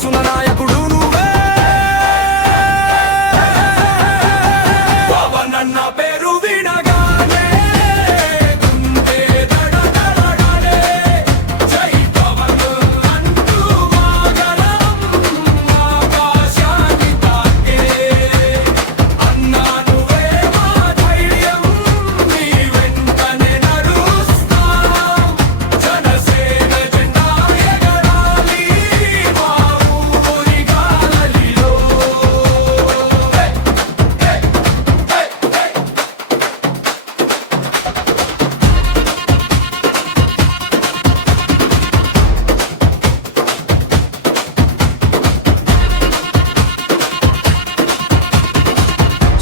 మనసున నాయకుడు నువ్వే పవనన్న పేరు వినగానే గుండె దడదడలాడే. జై పవన్ అంటూ వాగలం ఆకాశాన్ని తాకే. అన్నా నువ్వే మా ధైర్యం, నీ వెంటనే నడుస్తాం. జనసేన జెండా ఎగరాలి మా ఊరి గాలిలో.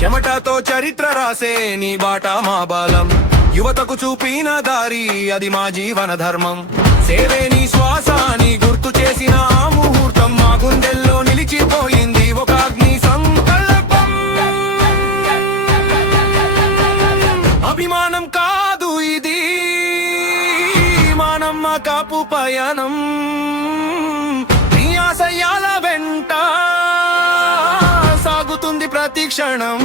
చెమటతో చరిత్ర రాసే నీ బాట మా బలం. యువతకు చూపిన దారి అది మా జీవన ధర్మం. సేవే నీ శ్వాస నీ గుర్తు చేసిన ఆ ముహూర్తం మా గుండెల్లో నిలిచిపోయింది ఒక అగ్ని సంకల్పం. అభిమానం కాదు ఇది మానమ్మ కాపు పయనం. నీ ఆశయాల వెంట సాగుతుంది ప్రతి క్షణం.